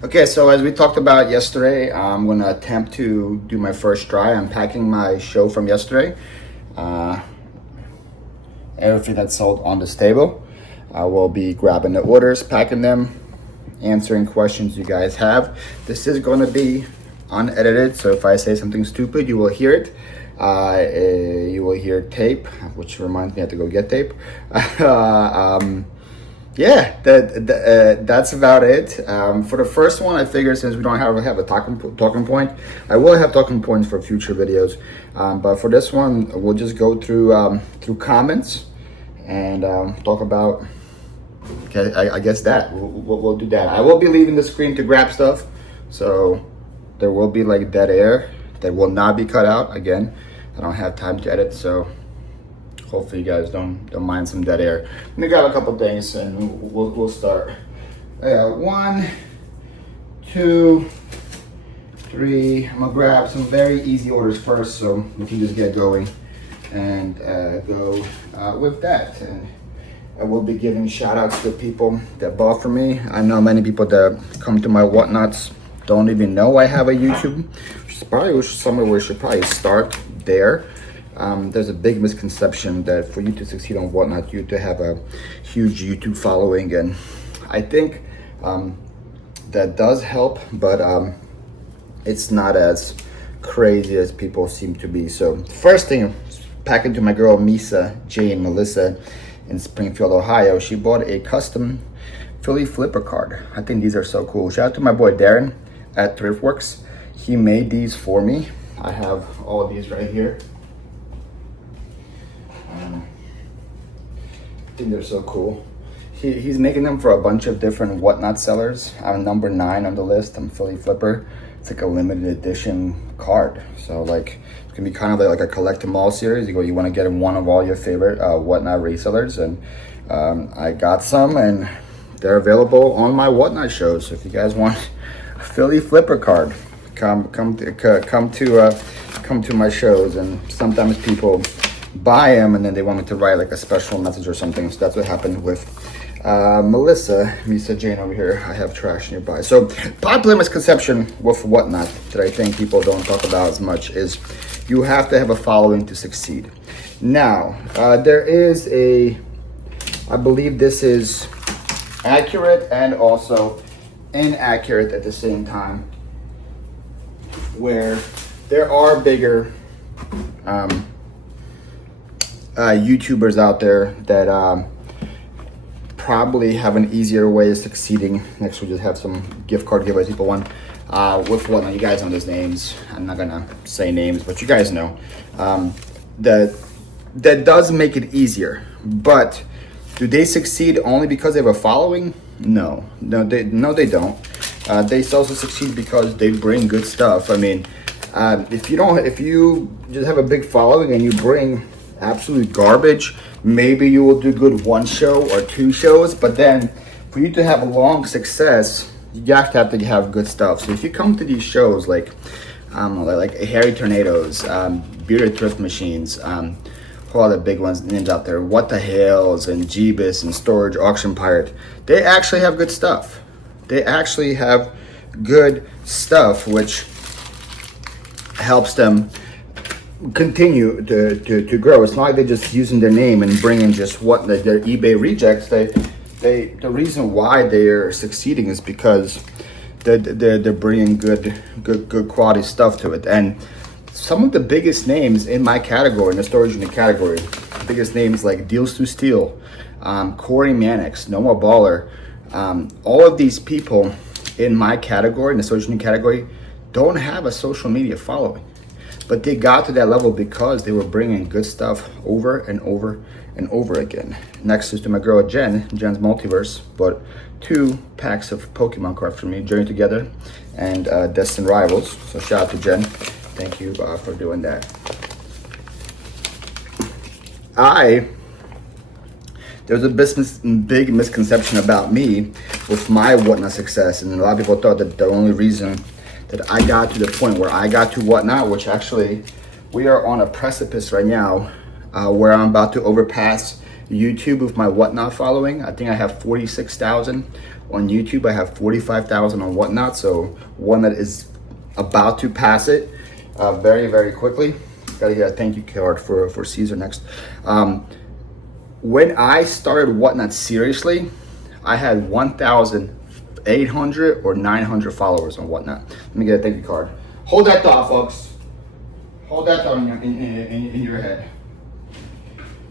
Okay, so as we talked about yesterday, I'm gonna attempt to do my first try. I'm packing my show from yesterday. Uh, Everything that's sold on this table. I will be grabbing the orders, packing them, answering questions you guys have. This is gonna be unedited, so if I say something stupid, you will hear it. You will hear tape, which reminds me I have to go get tape. Yeah, that's about it. For the first one, I figured since we don't have a talking point, I will have talking points for future videos. But for this one, we'll just go through comments and talk about. Okay, I guess that we'll do that. I will be leaving the screen to grab stuff, so there will be like dead air that will not be cut out. Again, I don't have time to edit, so. Hopefully you guys don't mind some dead air. Let me grab a couple things and we'll start. 1, 2, 3. I'm gonna grab some very easy orders first, so we can just get going and go with that. And I will be giving shout outs to the people that bought from me. I know many people that come to my whatnots don't even know I have a YouTube, which is probably somewhere we should probably start there. There's a big misconception that for you to succeed on whatnot, you have to have a huge YouTube following, and I think that does help, but it's not as crazy as people seem to be. So first thing, packing to my girl Misa, Jane, Melissa in Springfield, Ohio. She bought a custom Philly Phlipper card. I think these are so cool. Shout out to my boy Darren at Thriftworks. He made these for me. I have all of these right here. I think they're so cool. He's making them for a bunch of different whatnot sellers. I'm number 9 on the list. I'm Philly Phlipper. It's like a limited edition card. So like it's gonna be kind of like a collect them all series. You want to get one of all your favorite whatnot resellers, and I got some, and they're available on my whatnot shows. So if you guys want a Philly Phlipper card, come to my shows. And sometimes people buy them and then they wanted to write like a special message or something, so that's what happened with Melissa, Misa Jane over here. I have trash nearby. So popular misconception with whatnot that I think people don't talk about as much is you have to have a following to succeed. Now there is I believe this is accurate and also inaccurate at the same time, where there are bigger YouTubers out there that probably have an easier way of succeeding. Next, we just have some gift card giveaways people want with whatnot. You guys know those names. I'm not gonna say names, but you guys know that does make it easier. But do they succeed only because they have a following? No, they don't. They also succeed because they bring good stuff. I mean, if you just have a big following and you bring absolute garbage, maybe you will do good 1 show or 2 shows, but then for you to have a long success, you have to have good stuff. So if you come to these shows like Harry Tornadoes, Bearded Thrift Machines, all the big ones names out there, What the Hells and Jeebus and Storage Auction Pirate, they actually have good stuff. They actually have good stuff, which helps them continue to grow. It's not like they're just using their name and bringing just their eBay rejects. The reason why they're succeeding is because they're bringing good quality stuff to it. And some of the biggest names in my category, in the storage unit category, biggest names like Deals to Steal, Corey Mannix, Noah Baller, all of these people in my category, in the storage unit category, don't have a social media following. But they got to that level because they were bringing good stuff over and over and over again. Next is to my girl Jen's Multiverse, bought 2 packs of Pokemon cards for me, Journey Together and Destined Rivals. So shout out to Jen. Thank you for doing that. There's a big misconception about me with my whatnot success, and a lot of people thought that the only reason that I got to the point where I got to whatnot, which actually we are on a precipice right now, where I'm about to overpass YouTube with my whatnot following. I think I have 46,000 on YouTube. I have 45,000 on Whatnot. So Whatnot is about to pass it very, very quickly. Gotta get a thank you card for Caesar next. When I started Whatnot seriously, I had 1,800 or 900 followers on Whatnot. Let me get a thank you card. Hold that thought, folks. Hold that thought in your head.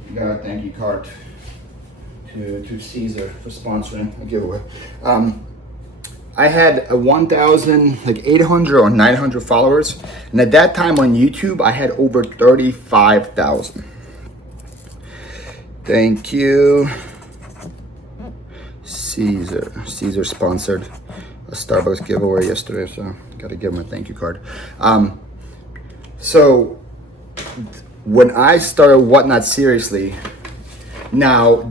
You got a thank you card to Caesar for sponsoring a giveaway. I had 1,800 or 900 followers, and at that time on YouTube, I had over 35,000. Thank you, Caesar. Caesar sponsored a Starbucks giveaway yesterday, so got to give him a thank you card. So when I started Whatnot seriously, now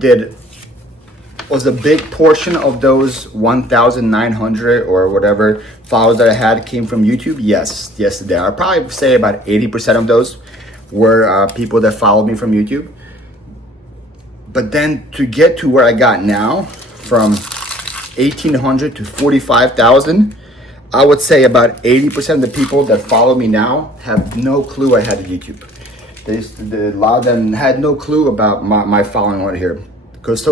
was a big portion of those 1,900 or whatever followers that I had came from YouTube? Yes, they are. I'd probably say about 80% of those were people that followed me from YouTube. But then to get to where I got now, from 1,800 to 45,000, I would say about 80% of the people that follow me now have no clue I had a YouTube. A lot of them had no clue about my following right here. Because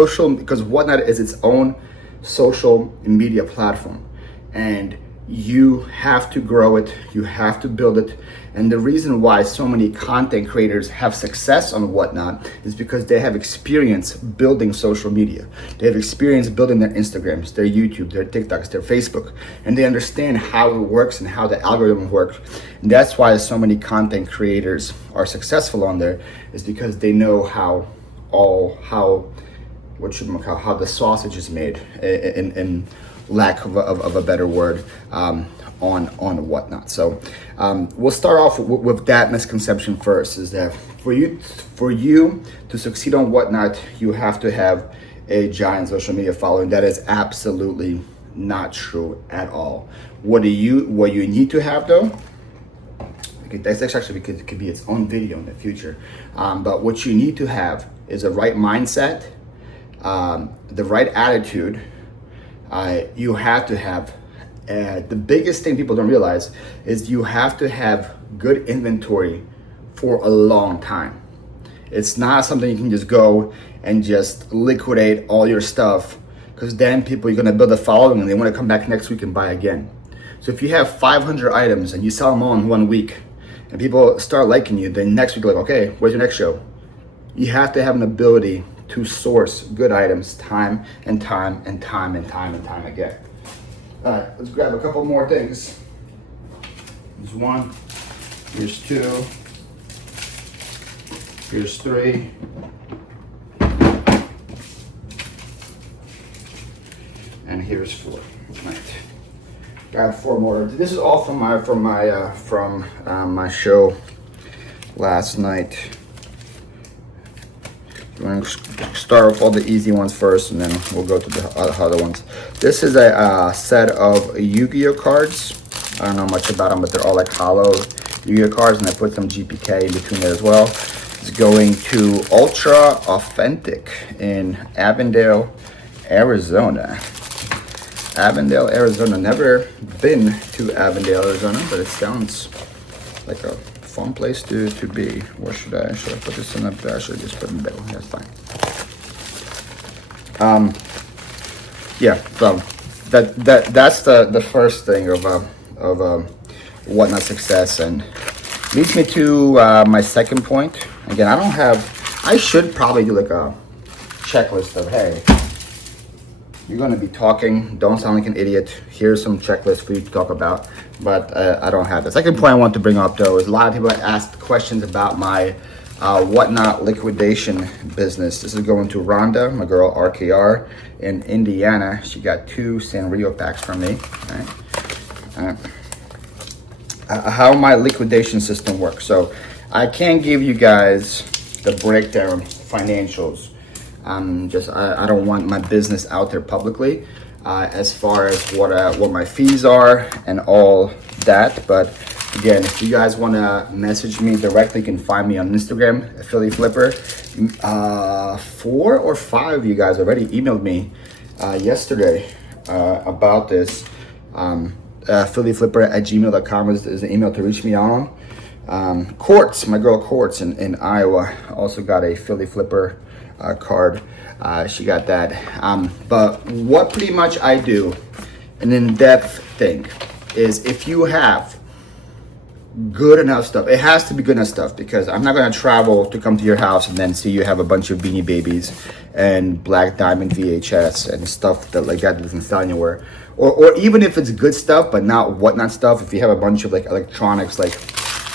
Whatnot is its own social media platform, and you have to grow it, you have to build it. And the reason why so many content creators have success on Whatnot is because they have experience building social media. They have experience building their Instagrams, their YouTube, their TikToks, their Facebook, and they understand how it works and how the algorithm works. And that's why so many content creators are successful on there, is because they know how the sausage is made, in lack of a better word, on Whatnot. So we'll start off with that misconception first, is that for you to succeed on Whatnot, you have to have a giant social media following. That is absolutely not true at all. What you need to have, though, that's actually could be its own video in the future, but what you need to have is a right mindset, the right attitude. You have to have, the biggest thing people don't realize is you have to have good inventory for a long time. It's not something you can just go and just liquidate all your stuff, because then people are going to build a following and they want to come back next week and buy again. So if you have 500 items and you sell them all in 1 week and people start liking you, then next week, like, okay, where's your next show? You have to have an ability to source good items time and time again. All right, let's grab a couple more things. Here's one, here's two, here's three, and here's four. Right. Got four more. This is all from my show last night. We're going to start with all the easy ones first, and then we'll go to the other ones. This is a set of Yu-Gi-Oh cards. I don't know much about them, but they're all like hollow Yu-Gi-Oh cards, and I put some GPK in between there as well. It's going to Ultra Authentic in Avondale, Arizona. Avondale, Arizona. Never been to Avondale, Arizona, but it sounds like a fun place to be. Where should I put this in up there? I should just put it in the middle. That's fine. Yeah, so that's the first thing of Whatnot success, and leads me to my second point. Again, I should probably do like a checklist of, hey, you're going to be talking, don't sound like an idiot, here's some checklists for you to talk about, but I don't have that. Second point I want to bring up, though, is a lot of people asked questions about my Whatnot liquidation business. This is going to Rhonda, my girl RKR in Indiana. She got 2 Sanrio packs from me. All right. How my liquidation system works. So I can't give you guys the breakdown financials. I don't want my business out there publicly as far as what my fees are and all that. But again, if you guys want to message me directly, you can find me on Instagram, Phlipper. 4 or 5 of you guys already emailed me yesterday about this, phillyflipper@gmail.com is the email to reach me on. Quartz, my girl Quartz in Iowa, also got a Philly Flipper card. She got that. But what pretty much I do, an in-depth thing, is if you have good enough stuff, it has to be good enough stuff, because I'm not going to travel to come to your house and then see you have a bunch of Beanie Babies and Black Diamond VHS and stuff that like that doesn't sell anywhere. Or even if it's good stuff but not whatnot stuff, if you have a bunch of like electronics like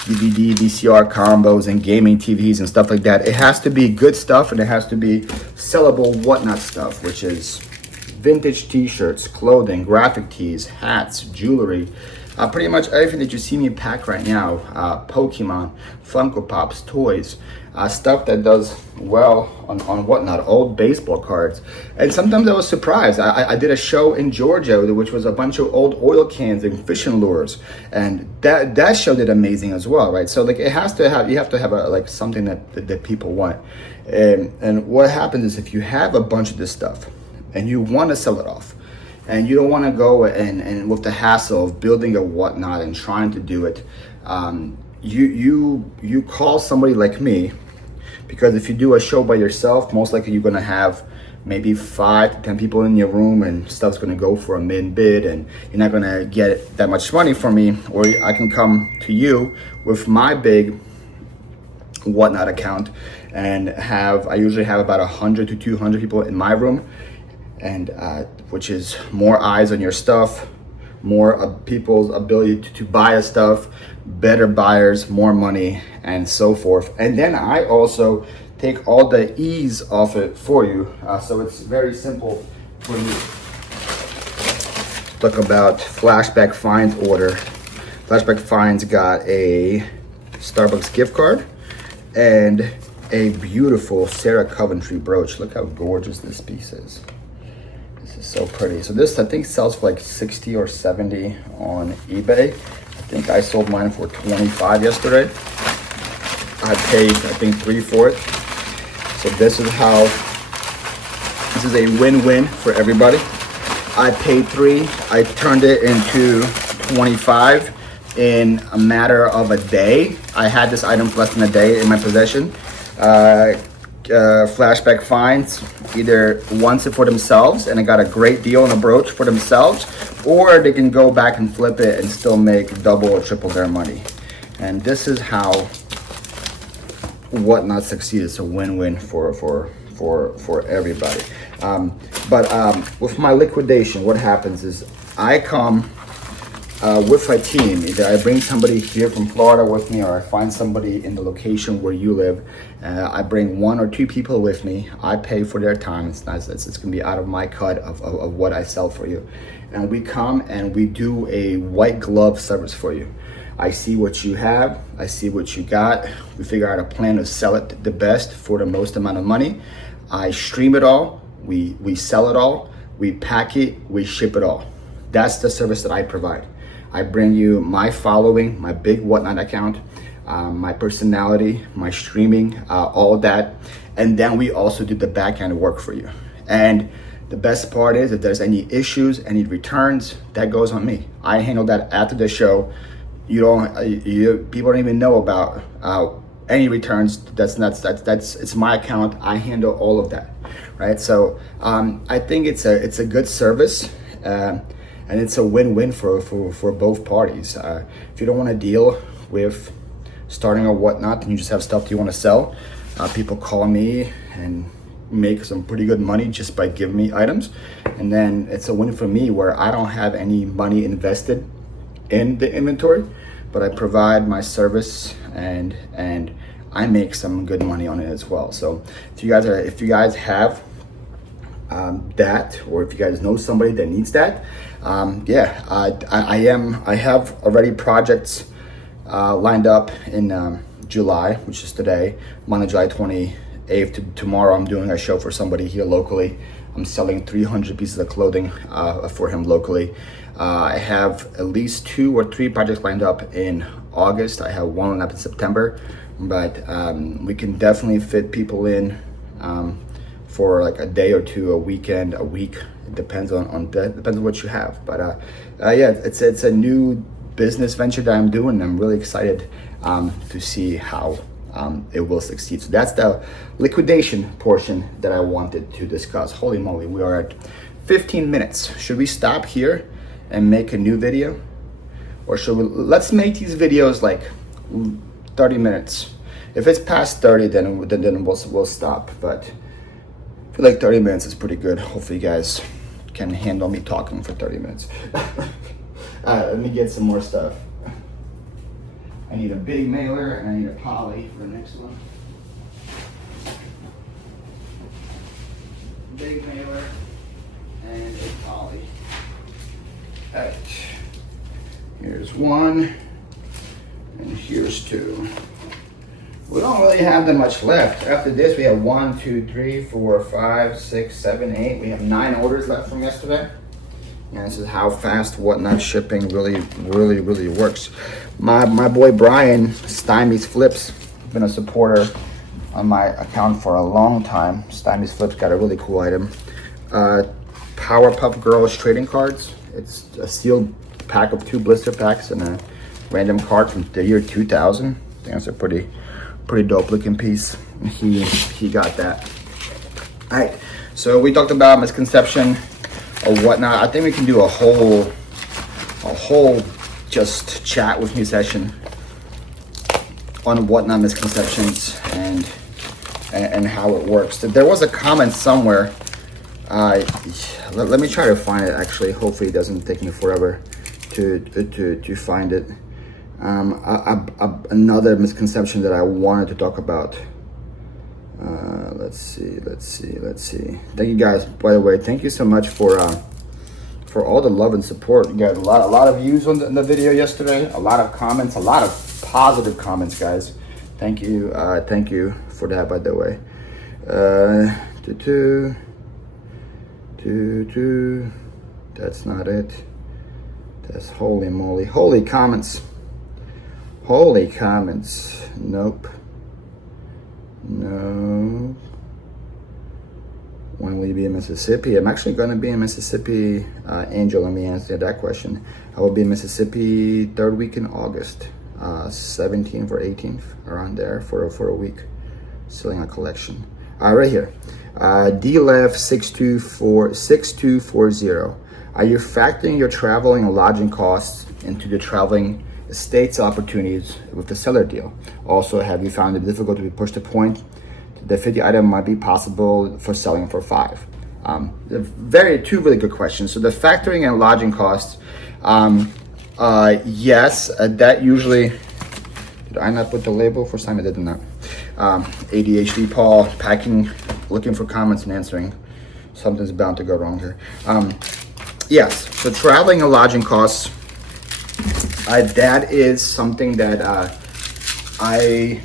DVD, VCR combos and gaming TVs and stuff like that, it has to be good stuff, and it has to be sellable whatnot stuff, which is vintage t-shirts, clothing, graphic tees, hats, jewelry, pretty much everything that you see me pack right now. Pokemon, Funko Pops, toys, stuff that does well on whatnot, old baseball cards. And sometimes I was surprised. I did a show in Georgia, which was a bunch of old oil cans and fishing lures, and that show did amazing as well, right? So like you have to have like something that people want. And what happens is, if you have a bunch of this stuff and you want to sell it off, and you don't want to go and with the hassle of building a whatnot and trying to do it, you call somebody like me, because if you do a show by yourself, most likely you're going to have maybe 5 to 10 people in your room, and stuff's going to go for a min bid, and you're not going to get that much money from me. Or I can come to you with my big whatnot account and I usually have about 100 to 200 people in my room, and which is more eyes on your stuff, more people's ability to buy a stuff, better buyers, more money, and so forth. And then I also take all the ease off it for you, so it's very simple for you. Talk about Flashback Finds order. Flashback Finds got a Starbucks gift card and a beautiful Sarah Coventry brooch. Look how gorgeous this piece is. This is so pretty. So this I think sells for like 60 or 70 on eBay. I think I sold mine for 25 yesterday. I paid I think 3 for it. So this is a win-win for everybody. I paid 3, I turned it into 25 in a matter of a day. I had this item for less than a day in my possession. Flashback Finds either wants it for themselves and I got a great deal on a brooch for themselves, or they can go back and flip it and still make double or triple their money. And this is how whatnot succeed. It's a win-win for everybody. With my liquidation, what happens is I come with my team. Either I bring somebody here from Florida with me, or I find somebody in the location where you live. I bring 1 or 2 people with me. I pay for their time. It's nice. It's gonna be out of my cut of what I sell for you. And we come and we do a white glove service for you. I see what you have, I see what you got. We figure out a plan to sell it the best for the most amount of money. I stream it all, we sell it all, we pack it, we ship it all. That's the service that I provide. I bring you my following, my big whatnot account, my personality, my streaming, all of that. And then we also do the back end work for you. And the best part is, if there's any issues, any returns, that goes on me. I handle that after the show. People don't even know about any returns. It's my account. I handle all of that, right? So I think it's a good service, and it's a win-win for both parties. If you don't want to deal with starting a whatnot and you just have stuff that you want to sell, people call me and make some pretty good money just by giving me items, and then it's a win for me where I don't have any money invested in the inventory, but I provide my service and I make some good money on it as well. So if you guys have that, or if you guys know somebody that needs that, I have already projects lined up in July, which is today, Monday, July 28th to tomorrow. I'm doing a show for somebody here locally. I'm selling 300 pieces of clothing for him locally. I have at least 2 or 3 projects lined up in August. I have 1 lined up in September, but we can definitely fit people in for like a day or two, a weekend, a week. It depends on depends on what you have. But yeah, it's a new business venture that I'm doing. I'm really excited to see how it will succeed. So that's the liquidation portion that I wanted to discuss. Holy moly, we are at 15 minutes. Should we stop here and make a new video? Or should we, let's make these videos like 30 minutes. If it's past 30, then we'll stop. But I feel like 30 minutes is pretty good. Hopefully you guys can handle me talking for 30 minutes. Let me get some more stuff. I need a big mailer and I need a poly for the next one. Big mailer and a poly. All right. Here's one and here's two. We don't really have that much left. After this, we have 1, 2, 3, 4, 5, 6, 7, 8. We have 9 orders left from yesterday. And this is how fast Whatnot shipping really works. My boy Brian, Stymie's Flips, been a supporter on my account for a long time. Stymie's Flips got a really cool item. Powerpuff Girls trading cards. It's a sealed pack of 2 blister packs and a random card from the year 2000. I think that's a pretty dope looking piece. He got that. All right, so we talked about misconception or Whatnot. I think we can do a whole just chat with me session on Whatnot misconceptions and how it works. There was a comment somewhere. Let me try to find it. Actually, hopefully it doesn't take me forever to find it. Another misconception that I wanted to talk about. Let's see. Thank you guys, by the way. Thank you so much for all the love and support. You got a lot of views on the video yesterday, a lot of comments, a lot of positive comments, guys. Thank you for that, by the way. That's not it. That's holy moly. Holy comments. Nope. No. When will you be in Mississippi? I'm actually going to be in Mississippi. Angel, let me answer that question. I will be in Mississippi 3rd week in August, 17th or 18th, around there for a week, selling a collection. Right here, DLEV6240. Are you factoring your traveling and lodging costs into the traveling estates opportunities with the seller deal? Also, have you found it difficult to be pushed to point the 50 item might be possible for selling for 5? Two really good questions. So the factoring and lodging costs, yes, that usually, did I not put the label? For some I did not. ADHD Paul, packing, looking for comments and answering. Something's bound to go wrong here. Yes, so traveling and lodging costs, that is something that I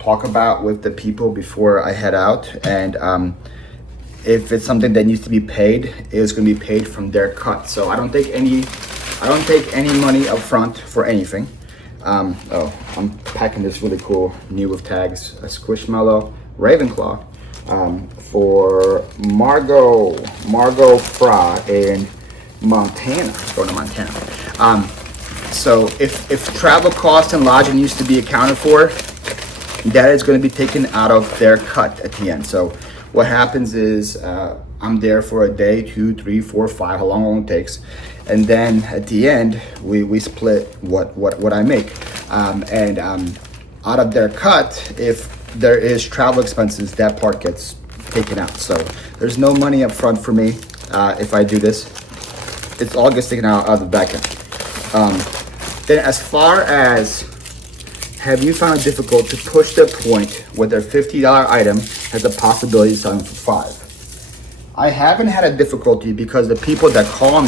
talk about with the people before I head out, and if it's something that needs to be paid, it's going to be paid from their cut. So I don't take any money up front for anything. Oh, I'm packing this really cool new with tags, a Squishmallow Ravenclaw for Margot Fra in Montana. Going to Montana. So if travel costs and lodging used to be accounted for, that is going to be taken out of their cut at the end. So what happens is I'm there for a day, 2, 3, 4, 5, how long it takes, and then at the end we split what I make, and out of their cut, if there is travel expenses, that part gets taken out. So there's no money up front for me if I do this. It's all gets taken out of the back end. Then as far as, have you found it difficult to push the point where their $50 item has a possibility of selling for 5? I haven't had a difficulty because the people that call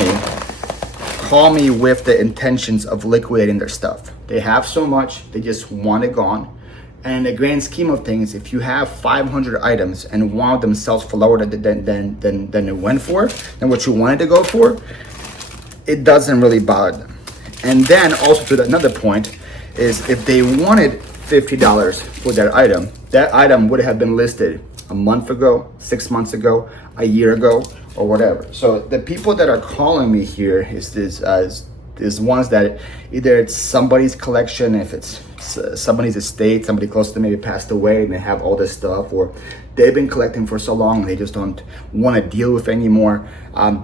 me with the intentions of liquidating their stuff. They have so much, they just want it gone. And in the grand scheme of things, if you have 500 items and one of them sells for lower than it went for, than what you wanted to go for, it doesn't really bother them. And then also to another point is, if they wanted $50 for that item would have been listed a month ago, 6 months ago, a year ago, or whatever. So the people that are calling me here is ones that either it's somebody's collection, if it's somebody's estate, somebody close to them maybe passed away and they have all this stuff, or they've been collecting for so long they just don't want to deal with anymore.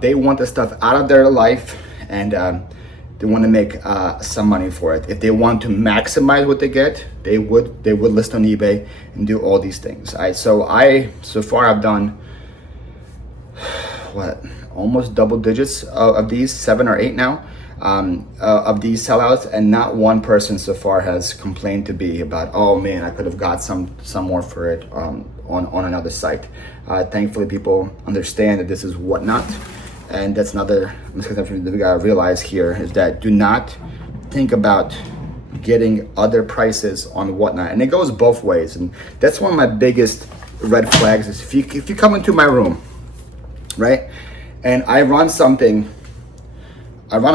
They want the stuff out of their life, and they want to make some money for it. If they want to maximize what they get, they would list on eBay and do all these things. So far I've done almost double digits of these, 7 or 8 now, of these sellouts, and not one person so far has complained to me about, oh man, I could have got some more for it on another site. Thankfully, people understand that this is Whatnot, and that's another misconception that we gotta realize here, is that do not think about getting other prices on Whatnot, and it goes both ways. And that's one of my biggest red flags is if you come into my room, right, and I run a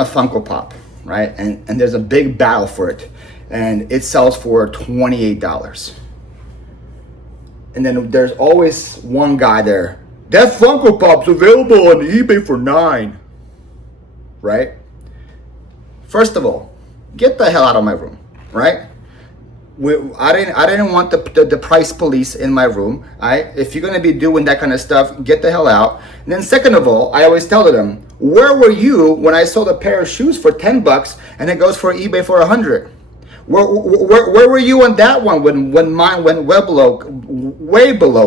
Funko Pop, right, and there's a big battle for it, and it sells for $28, and then there's always one guy there, that Funko Pop's available on eBay for $9, right? First of all, get the hell out of my room, right? I didn't want the price police in my room. If you're gonna be doing that kind of stuff, get the hell out. And then second of all, I always tell them, where were you when I sold a pair of shoes for $10 and it goes for eBay for $100? Where were you on that one when mine went way below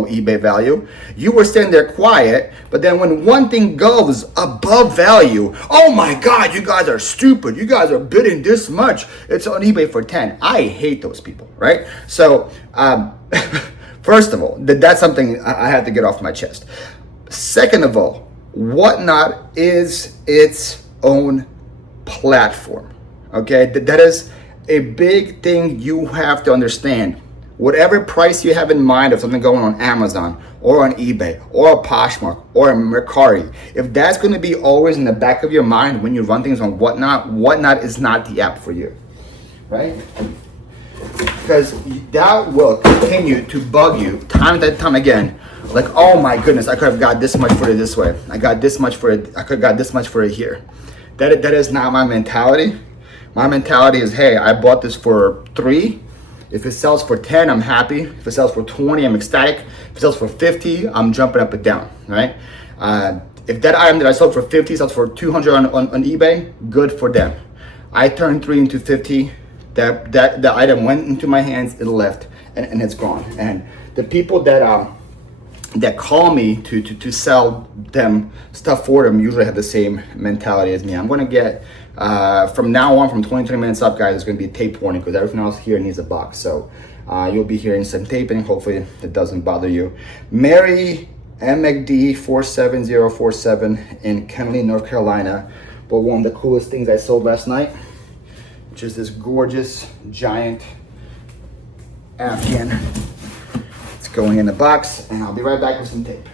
eBay value? You were sitting there quiet, but then when one thing goes above value, oh my God, you guys are stupid. You guys are bidding this much. It's on eBay for 10. I hate those people, right? So, first of all, that's something I had to get off my chest. Second of all, Whatnot is its own platform, okay? That is a big thing you have to understand. Whatever price you have in mind of something going on Amazon or on eBay or a Poshmark or a Mercari, if that's going to be always in the back of your mind when you run things on Whatnot is not the app for you, right? Because that will continue to bug you time and time again. Like, oh my goodness, I could have got this much for it this way. I got this much for it. I could have got this much for it here. That is not my mentality. My mentality is, hey, I bought this for $3. If it sells for 10, I'm happy. If it sells for 20, I'm ecstatic. If it sells for 50, I'm jumping up and down, right? If that item that I sold for 50 sells for 200 on eBay, good for them. I turned 3 into 50. The item went into my hands, it left, and it's gone. And the people that call me to sell them stuff for them usually have the same mentality as me. I'm gonna get, from now on, from 20 minutes up, guys, it's gonna be tape warning because everything else here needs a box. So you'll be hearing some taping. Hopefully it doesn't bother you. Mary McD 47047 in Kenly, North Carolina, but one of the coolest things I sold last night, which is this gorgeous giant Afghan. Going in the box, and I'll be right back with some tape.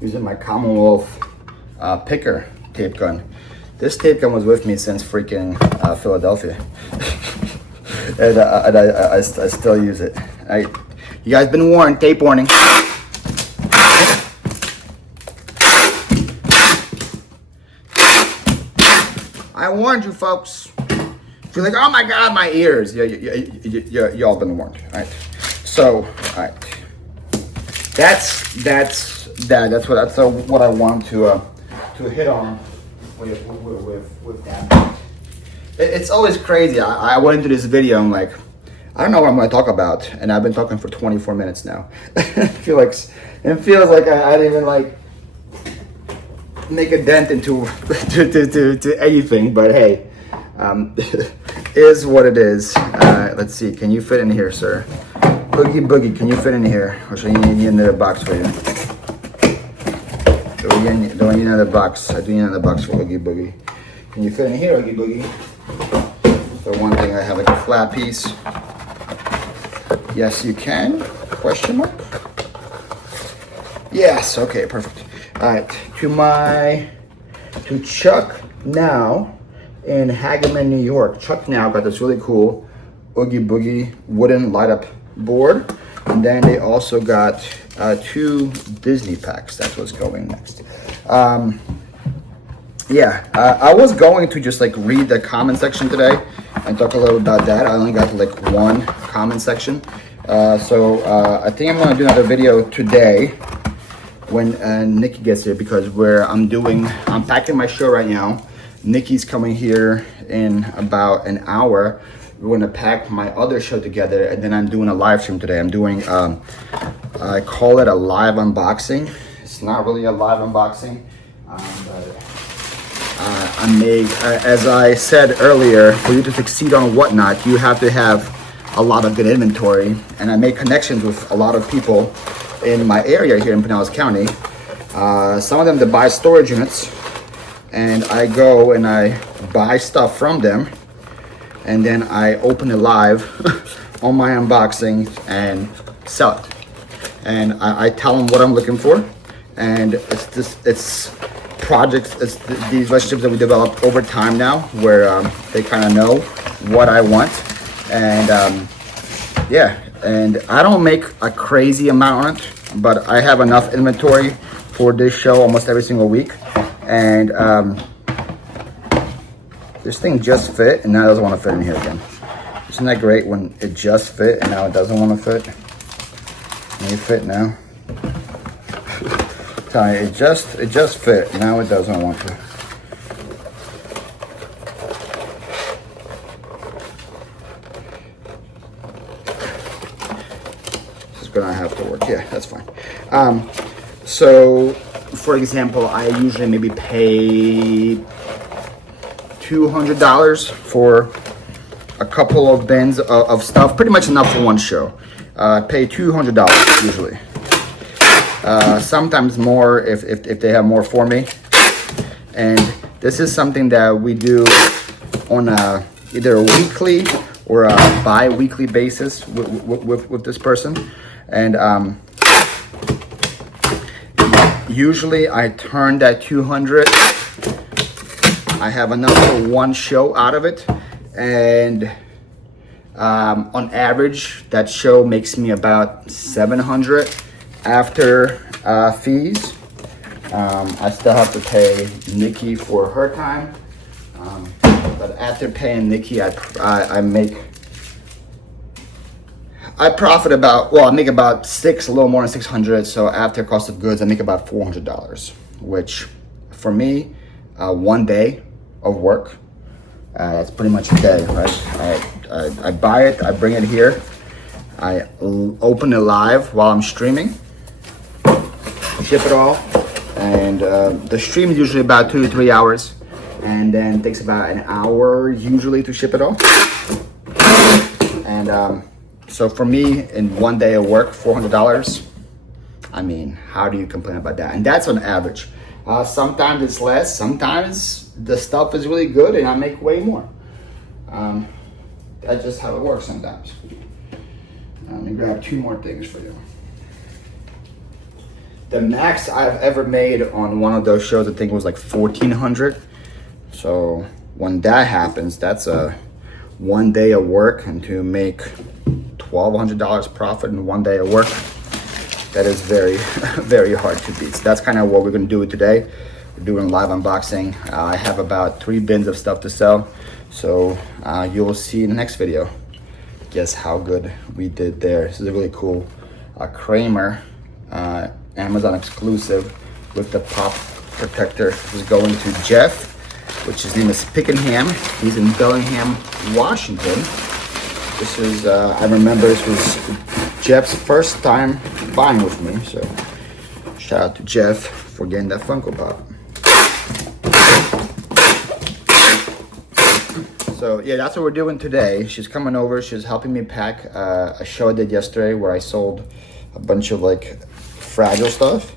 Using my Commonwealth picker tape gun. This tape gun was with me since freaking Philadelphia. and I still use it. You guys been warned, tape warning. I warned you, folks. If you're like, oh my God, my ears. Y'all been warned. All right. So, all right. That's what I want to hit on with that. It's always crazy. I went into this video. I'm like, I don't know what I'm going to talk about, and I've been talking for 24 minutes now. it feels like I didn't even make a dent into to anything, but hey, is what it is. Let's see, can you fit in here, sir? Boogie, can you fit in here? Or should I need another box for you? Do I need another box? I do need another box for Boogie. Can you fit in here, Boogie? So one thing, I have like a flat piece. Yes, you can? Question mark? Yes, okay, perfect. All right, to Chuck Now in Hageman, New York. Chuck Now got this really cool Oogie Boogie wooden light up board. And then they also got 2 Disney packs. That's what's going next. I was going to just like read the comment section today and talk a little about that. I only got like 1 comment section. So I think I'm gonna do another video today when Nikki gets here, because I'm packing my show right now. Nikki's coming here in about an hour. We're gonna pack my other show together, and then I'm doing a live stream today. I'm doing, I call it a live unboxing. It's not really a live unboxing, but as I said earlier, for you to succeed on Whatnot, you have to have a lot of good inventory. And I make connections with a lot of people in my area here in Pinellas County. Some of them that buy storage units, and I go and I buy stuff from them, and then I open it live on my unboxing and sell it. And I tell them what I'm looking for, and it's projects, these relationships that we developed over time now, where they kind of know what I want. And and I don't make a crazy amount on it, but I have enough inventory for this show almost every single week. And this thing just fit, and now it doesn't want to fit in here again. Isn't that great when it just fit and now it doesn't want to fit? May fit now. It just fit. Now it doesn't want to. This is gonna have to work. Yeah, that's fine. So, for example, I usually maybe pay $200 for a couple of bins of stuff. Pretty much enough for one show. Pay $200 usually. Sometimes more if they have more for me. And this is something that we do on either a weekly or a bi-weekly basis with this person. And usually I turn that 200. I have enough for one show out of it. And on average, that show makes me about 700 after fees. I still have to pay Nikki for her time, but after paying Nikki, I profit about, well, I make about a little more than 600. So after cost of goods, I make about $400, which for me, 1 day of work, that's pretty much a day, right? I buy it, I bring it here, I open it live while I'm streaming, ship it all, and the stream is usually about 2 to 3 hours, and then it takes about an hour usually to ship it all. And so for me, in 1 day of work, $400, I mean, how do you complain about that? And that's on average. Sometimes it's less, sometimes the stuff is really good and I make way more. That's just how it works sometimes. Let me grab 2 more things for you. The max I've ever made on one of those shows, I think, was like $1,400. So when that happens, that's a 1 day of work, and to make $1,200 profit in 1 day of work, that is very, very hard to beat. So that's kind of what we're gonna do today. We're doing live unboxing. I have about 3 bins of stuff to sell. So you will see in the next video, guess how good we did there. This is a really cool Kramer Amazon exclusive with the pop protector. This is going to Jeff, which his name is Pickenham. He's in Bellingham, Washington. This is, I remember this was Jeff's first time buying with me. So shout out to Jeff for getting that Funko Pop. So yeah, that's what we're doing today. She's coming over, she's helping me pack a show I did yesterday where I sold a bunch of like fragile stuff.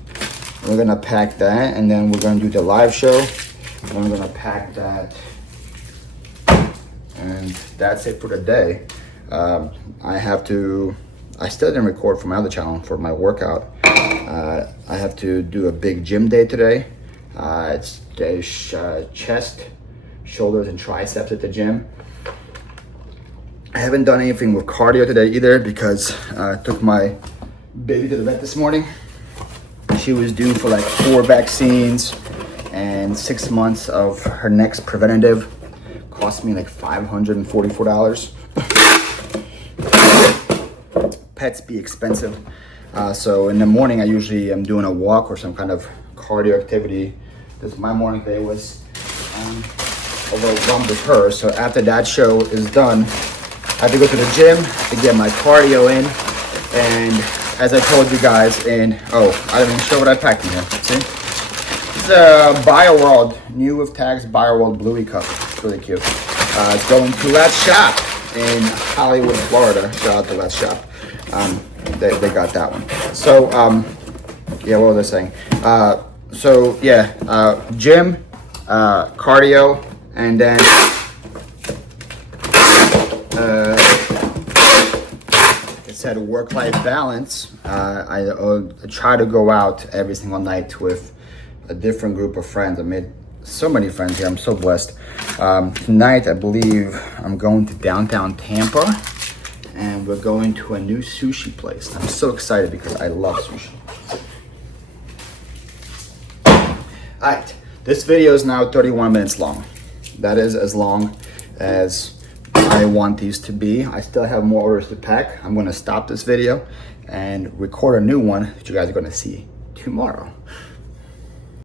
We're gonna pack that, and then we're gonna do the live show, and I'm gonna pack that, and that's it for the day. I still didn't record for my other channel for my workout. I have to do a big gym day today. It's chest, shoulders, and triceps at the gym. I haven't done anything with cardio today either because I took my baby to the vet this morning. She was due for like 4 vaccines and 6 months of her next preventative. Cost me like $544. Pets be expensive. So in the morning, I usually am doing a walk or some kind of cardio activity. My morning day was overwhelmed with her. So after that show is done, I have to go to the gym to get my cardio in. And as I told you guys, I didn't even show what I packed in here. See? This is a BioWorld, new with tags BioWorld Bluey Cup. It's really cute. It's going to Let's Shop in Hollywood, Florida. Shout out to Let's Shop. They got that one. So, yeah, what was I saying? Gym, cardio, and then like I said, work-life balance. I try to go out every single night with a different group of friends. I made so many friends here. I'm so blessed. Tonight, I believe I'm going to downtown Tampa, and we're going to a new sushi place. I'm so excited because I love sushi. Alright, this video is now 31 minutes long. That is as long as I want these to be. I still have more orders to pack. I'm gonna stop this video and record a new one that you guys are gonna see tomorrow.